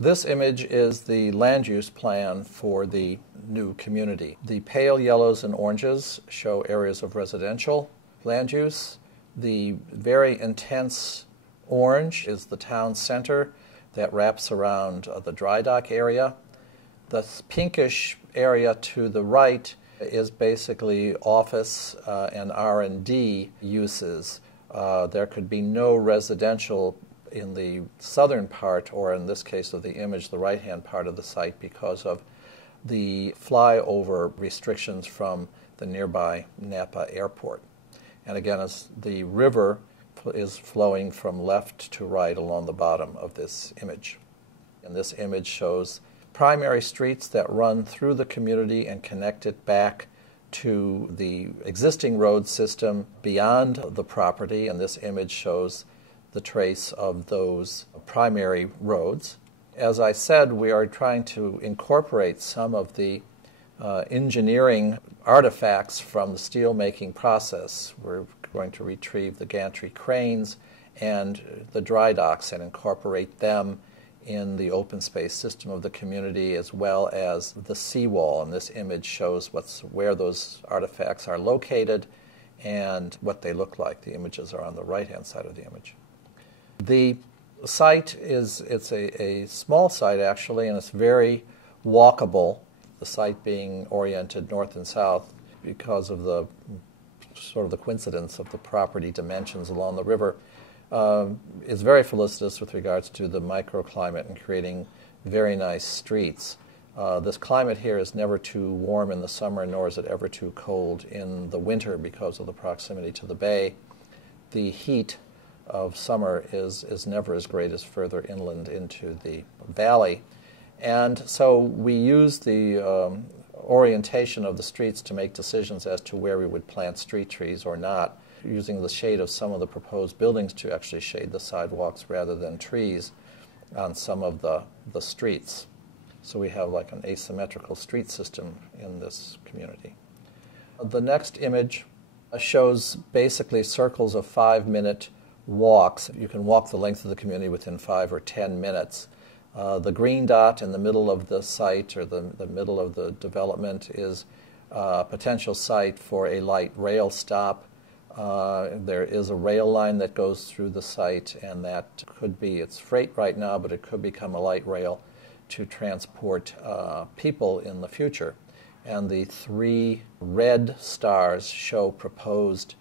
This image is the land use plan for the new community. The pale yellows and oranges show areas of residential land use. The very intense orange is the town center that wraps around the dry dock area. The pinkish area to the right is basically office and R&D uses. There could be no residential in the southern part, or in this case of the image, the right-hand part of the site, because of the flyover restrictions from the nearby Napa airport. And again, as the river is flowing from left to right along the bottom of this image. And this image shows primary streets that run through the community and connect it back to the existing road system beyond the property, and this image shows the trace of those primary roads. As I said, we are trying to incorporate some of the engineering artifacts from the steel-making process. We're going to retrieve the gantry cranes and the dry docks and incorporate them in the open space system of the community, as well as the seawall. And this image shows where those artifacts are located and what they look like. The images are on the right-hand side of the image. The site it's a small site actually, and it's very walkable, the site being oriented north and south because of the sort of the coincidence of the property dimensions along the river. Is very felicitous with regards to the microclimate and creating very nice streets. This climate here is never too warm in the summer, nor is it ever too cold in the winter because of the proximity to the bay. The heat of summer is never as great as further inland into the valley. And so we use the orientation of the streets to make decisions as to where we would plant street trees or not, using the shade of some of the proposed buildings to actually shade the sidewalks rather than trees on some of the streets. So we have like an asymmetrical street system in this community. The next image shows basically circles of 5-minute walks. You can walk the length of the community within 5 or 10 minutes. The green dot in the middle of the site, or the middle of the development, is a potential site for a light rail stop. There is a rail line that goes through the site, and that could be, it's freight right now, but it could become a light rail to transport people in the future. And the 3 red stars show proposed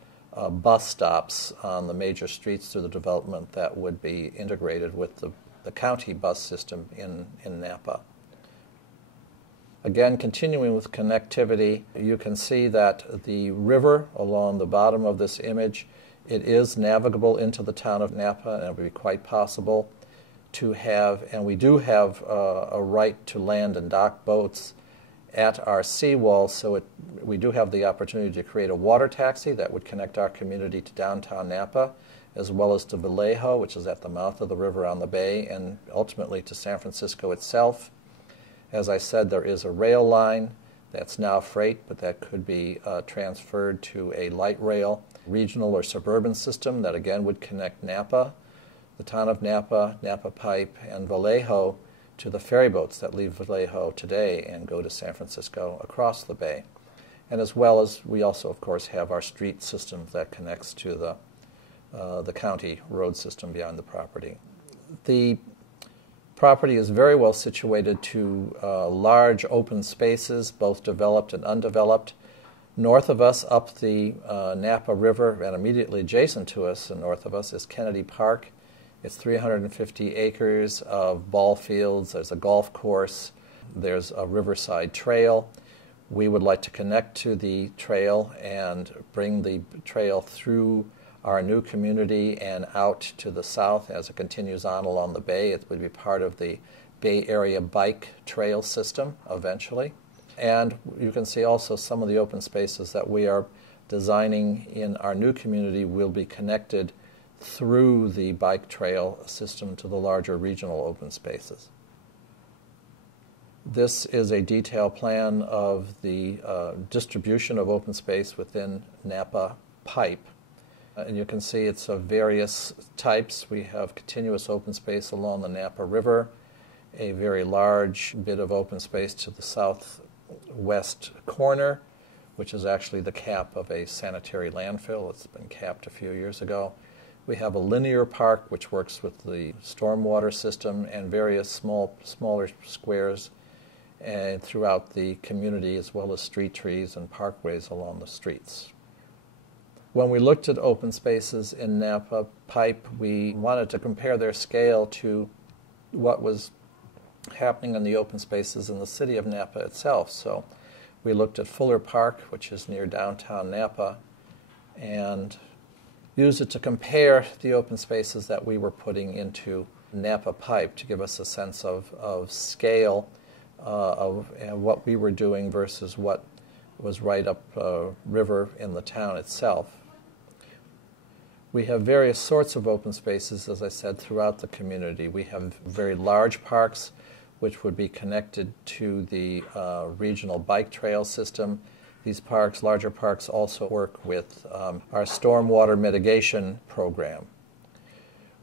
bus stops on the major streets through the development that would be integrated with the county bus system in Napa. Again, continuing with connectivity, you can see that the river along the bottom of this image, it is navigable into the town of Napa, and it would be quite possible to have, and we do have a right to land and dock boats at our seawall, so we do have the opportunity to create a water taxi that would connect our community to downtown Napa, as well as to Vallejo, which is at the mouth of the river on the bay, and ultimately to San Francisco itself. As I said, there is a rail line that's now freight, but that could be transferred to a light rail, regional or suburban system that again would connect Napa, the town of Napa, Napa Pipe, and Vallejo to the ferry boats that leave Vallejo today and go to San Francisco across the bay. And as well as we also, of course, have our street system that connects to the county road system beyond the property. The property is very well situated to large open spaces, both developed and undeveloped. North of us, up the Napa River, and immediately adjacent to us and north of us is Kennedy Park. It's 350 acres of ball fields. There's a golf course. There's a riverside trail. We would like to connect to the trail and bring the trail through our new community and out to the south as it continues on along the bay. It would be part of the Bay Area bike trail system eventually. And you can see also some of the open spaces that we are designing in our new community will be connected through the bike trail system to the larger regional open spaces. This is a detailed plan of the distribution of open space within Napa Pipe. And you can see it's of various types. We have continuous open space along the Napa River. a very large bit of open space to the southwest corner, which is actually the cap of a sanitary landfill. It's been capped a few years ago. We have a linear park, which works with the stormwater system, and various smaller squares throughout the community, as well as street trees and parkways along the streets. When we looked at open spaces in Napa Pipe, we wanted to compare their scale to what was happening in the open spaces in the city of Napa itself. So we looked at Fuller Park, which is near downtown Napa, and used it to compare the open spaces that we were putting into Napa Pipe to give us a sense of scale of what we were doing versus what was right up river in the town itself. We have various sorts of open spaces, as I said, throughout the community. We have very large parks, which would be connected to the regional bike trail system. These parks, larger parks, also work with our stormwater mitigation program.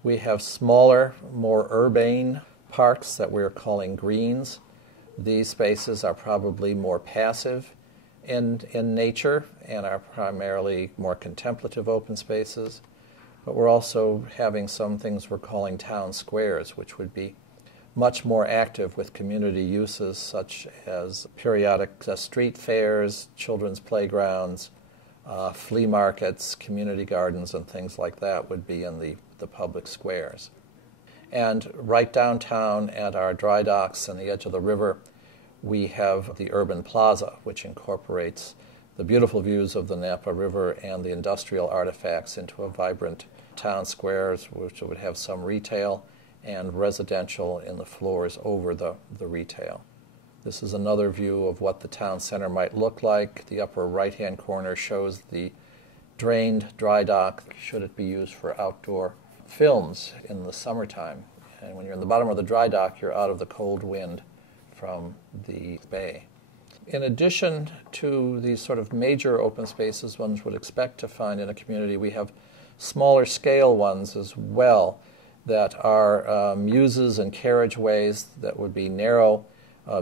We have smaller, more urbane parks that we're calling greens. These spaces are probably more passive in nature and are primarily more contemplative open spaces. But we're also having some things we're calling town squares, which would be much more active with community uses such as periodic street fairs, children's playgrounds, flea markets, community gardens, and things like that would be in the public squares. And right downtown at our dry docks and the edge of the river, we have the Urban Plaza, which incorporates the beautiful views of the Napa River and the industrial artifacts into a vibrant town square, which would have some retail and residential in the floors over the retail. This is another view of what the town center might look like. The upper right-hand corner shows the drained dry dock, should it be used for outdoor films in the summertime. And when you're in the bottom of the dry dock, you're out of the cold wind from the bay. In addition to these sort of major open spaces one would expect to find in a community, we have smaller scale ones as well that are muses and carriageways that would be narrow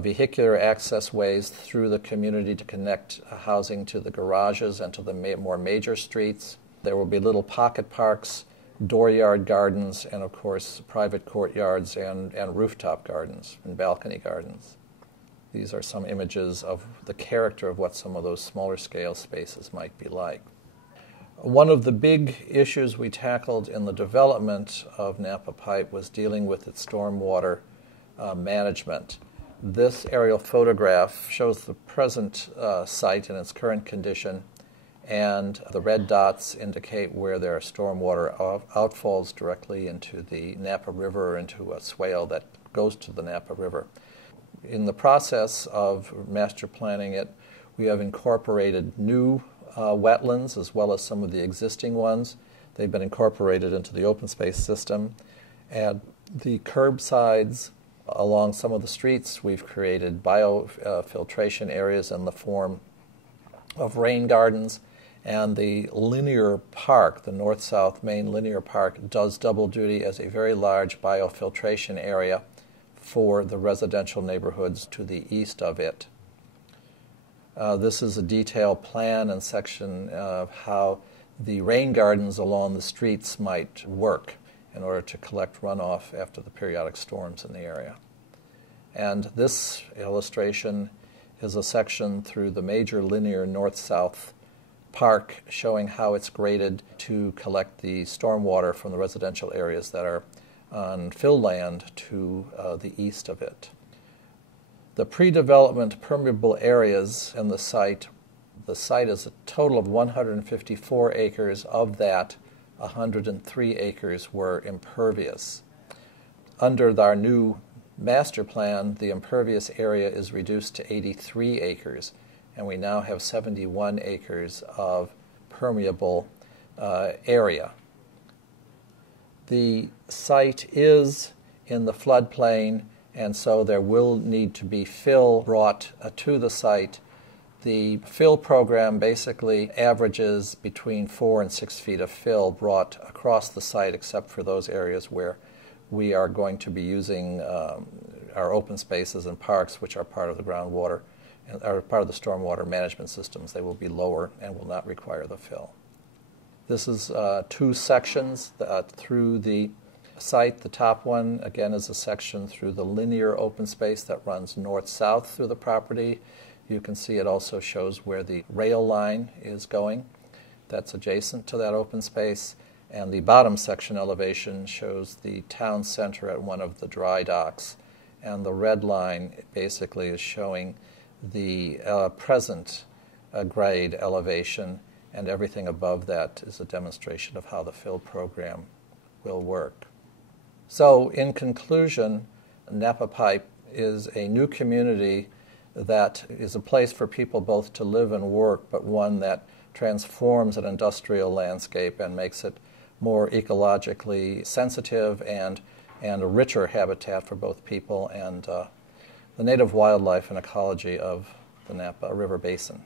vehicular access ways through the community to connect housing to the garages and to the more major streets. There will be little pocket parks, dooryard gardens, and of course private courtyards and rooftop gardens and balcony gardens. These are some images of the character of what some of those smaller scale spaces might be like. One of the big issues we tackled in the development of Napa Pipe was dealing with its stormwater management. This aerial photograph shows the present site in its current condition, and the red dots indicate where there are stormwater outfalls directly into the Napa River or into a swale that goes to the Napa River. In the process of master planning it, we have incorporated new wetlands as well as some of the existing ones. They've been incorporated into the open space system. And the curbsides along some of the streets, we've created biofiltration areas in the form of rain gardens. And the linear park, the north-south main linear park, does double duty as a very large biofiltration area for the residential neighborhoods to the east of it. This is a detailed plan and section of how the rain gardens along the streets might work in order to collect runoff after the periodic storms in the area. And this illustration is a section through the major linear north-south park showing how it's graded to collect the stormwater from the residential areas that are on fill land to the east of it. The pre-development permeable areas in the site is a total of 154 acres. Of that, 103 acres were impervious. Under our new master plan, the impervious area is reduced to 83 acres, and we now have 71 acres of permeable area. The site is in the floodplain, and so there will need to be fill brought to the site. The fill program basically averages between 4 and 6 feet of fill brought across the site, except for those areas where we are going to be using are open spaces and parks, which are part of the groundwater and are part of the stormwater management systems. They will be lower and will not require the fill. This is two sections through the site. The top one, again, is a section through the linear open space that runs north-south through the property. You can see it also shows where the rail line is going. That's adjacent to that open space. And the bottom section elevation shows the town center at one of the dry docks. And the red line basically is showing the present grade elevation, and everything above that is a demonstration of how the fill program will work. So in conclusion, Napa Pipe is a new community that is a place for people both to live and work, but one that transforms an industrial landscape and makes it more ecologically sensitive and a richer habitat for both people and the native wildlife and ecology of the Napa River Basin.